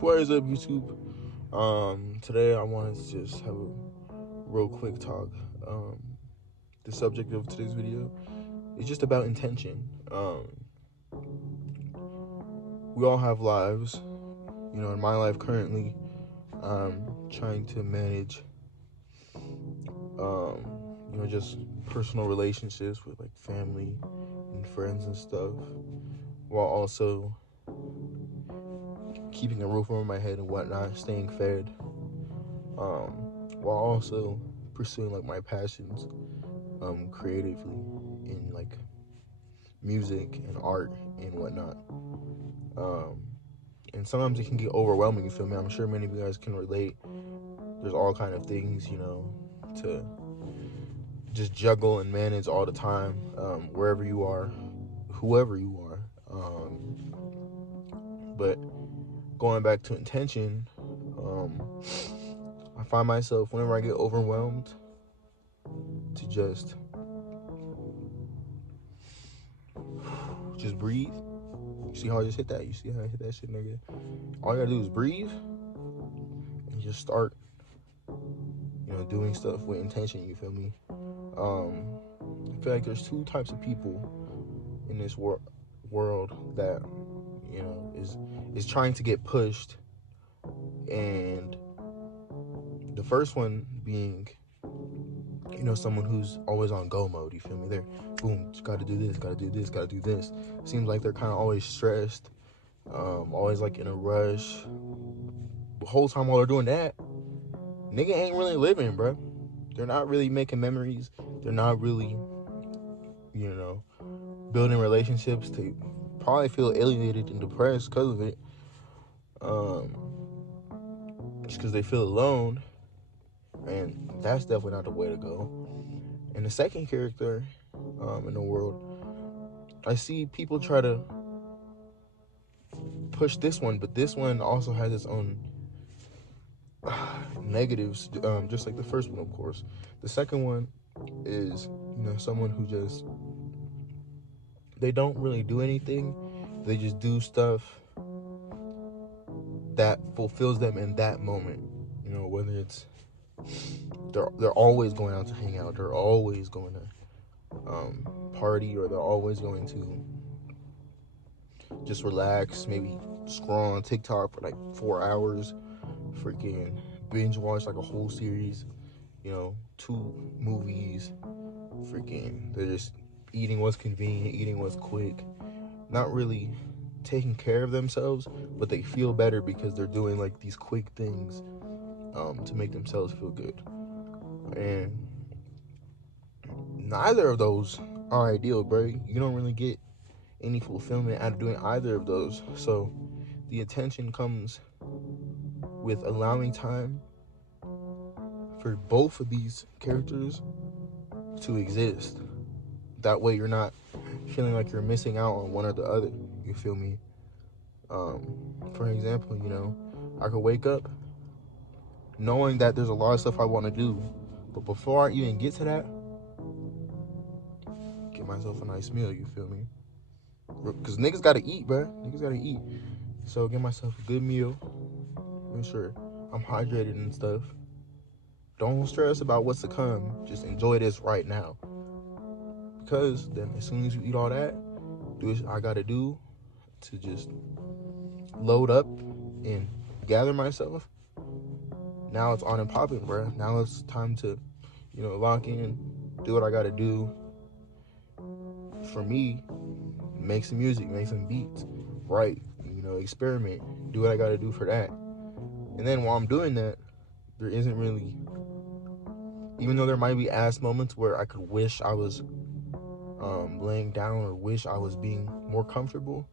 What is up, YouTube? Today I wanted to just have a real quick talk. The subject of today's video is just about intention. We all have lives. In my life currently, I'm trying to manage, just personal relationships with like family and friends and stuff, while also keeping a roof over my head and whatnot, staying fed, while also pursuing like my passions, creatively in like music and art and whatnot. And sometimes it can get overwhelming, you feel me? I'm sure many of you guys can relate. There's all kind of things, to just juggle and manage all the time, wherever you are, whoever you are. But going back to intention, I find myself whenever I get overwhelmed to just breathe. You see how I just hit that? You see how I hit that shit, nigga? All you gotta do is breathe and just start, doing stuff with intention, you feel me? I feel like there's two types of people in this world that, is trying to get pushed. And the first one being, someone who's always on go mode, you feel me? They're, boom, gotta do this, gotta do this, gotta do this. Seems like they're kind of always stressed, always like in a rush. The whole time while they're doing that, nigga ain't really living, bro. They're not really making memories. They're not really, building relationships. They probably feel alienated and depressed because of it. Just because they feel alone. And that's definitely not the way to go. And the second character in the world, I see people try to push this one, but this one also has its own negatives, just like the first one, of course. The second one is, someone who just, they don't really do anything. They just do stuff that fulfills them in that moment. Whether it's they're always going out to hang out, they're always going to party, or they're always going to just relax, maybe scroll on TikTok for like 4 hours, freaking binge watch like a whole series, 2 movies, freaking they're just eating what's convenient, eating what's quick, not really taking care of themselves, but they feel better because they're doing like these quick things to make themselves feel good. And neither of those are ideal, bro. You don't really get any fulfillment out of doing either of those. So the intention comes with allowing time for both of these characters to exist. That way you're not feeling like you're missing out on one or the other. You feel me? For example, I could wake up knowing that there's a lot of stuff I want to do, but before I even get to that, get myself a nice meal. You feel me? Because niggas gotta eat, bro. Niggas gotta eat. So get myself a good meal. Make sure I'm hydrated and stuff. Don't stress about what's to come. Just enjoy this right now. Because then as soon as you eat all that, do what I gotta do to just load up and gather myself. Now it's on and popping, bro. Now it's time to, lock in, do what I gotta do. For me, make some music, make some beats, write, experiment, do what I gotta do for that. And then while I'm doing that, there isn't really, even though there might be ass moments where I could wish I was laying down or wish I was being more comfortable,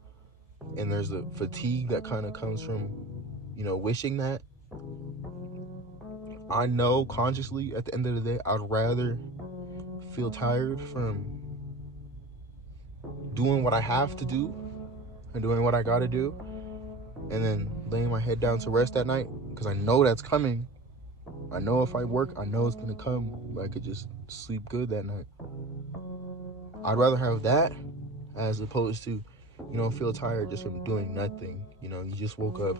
and there's the fatigue that kind of comes from, wishing that. I know consciously at the end of the day, I'd rather feel tired from doing what I have to do and doing what I gotta do, and then laying my head down to rest at night, because I know that's coming. I know if I work, I know it's gonna come, but I could just sleep good that night. I'd rather have that as opposed to, feel tired just from doing nothing. You just woke up,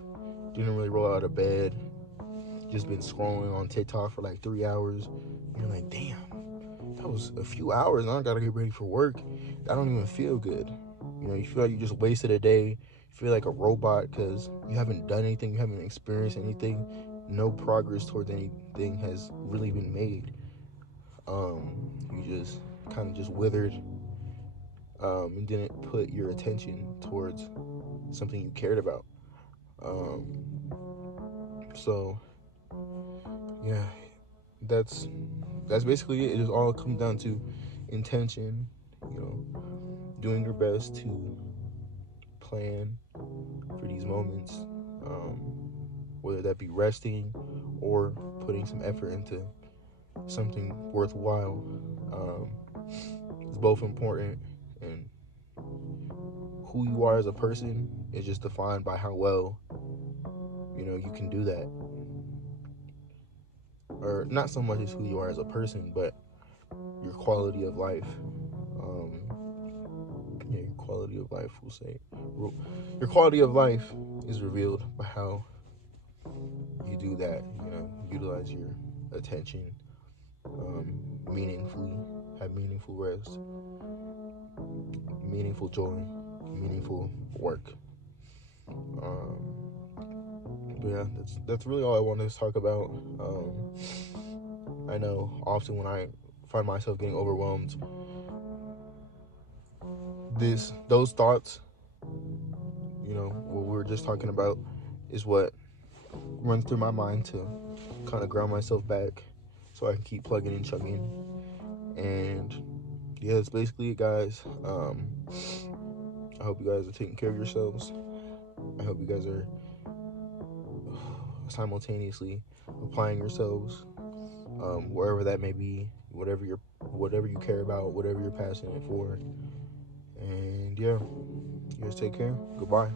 didn't really roll out of bed, just been scrolling on TikTok for like 3 hours. You're like, damn, that was a few hours, and I gotta get ready for work. That don't even feel good. You know, you feel like you just wasted a day. You feel like a robot because you haven't done anything, you haven't experienced anything. No progress towards anything has really been made. You just kind of just withered, and didn't put your attention towards something you cared about. Um, so yeah, that's basically it. It just all comes down to intention. You know, doing your best to plan for these moments, whether that be resting or putting some effort into something worthwhile. It's both important, and who you are as a person is just defined by how well you can do that, or not so much as who you are as a person, but your quality of life. Um, yeah, your quality of life. We'll say your quality of life is revealed by how you do that. Utilize your attention meaningfully, have meaningful rest, meaningful joy, meaningful work. Um, but yeah, that's really all I wanted to talk about. I know often when I find myself getting overwhelmed, those thoughts, what we were just talking about, is what runs through my mind to kind of ground myself back, so I can keep plugging and chugging. And yeah, that's basically it, guys. I hope you guys are taking care of yourselves. I hope you guys are simultaneously applying yourselves, wherever that may be, whatever you care about, whatever you're passionate for. And yeah, you guys take care. Goodbye.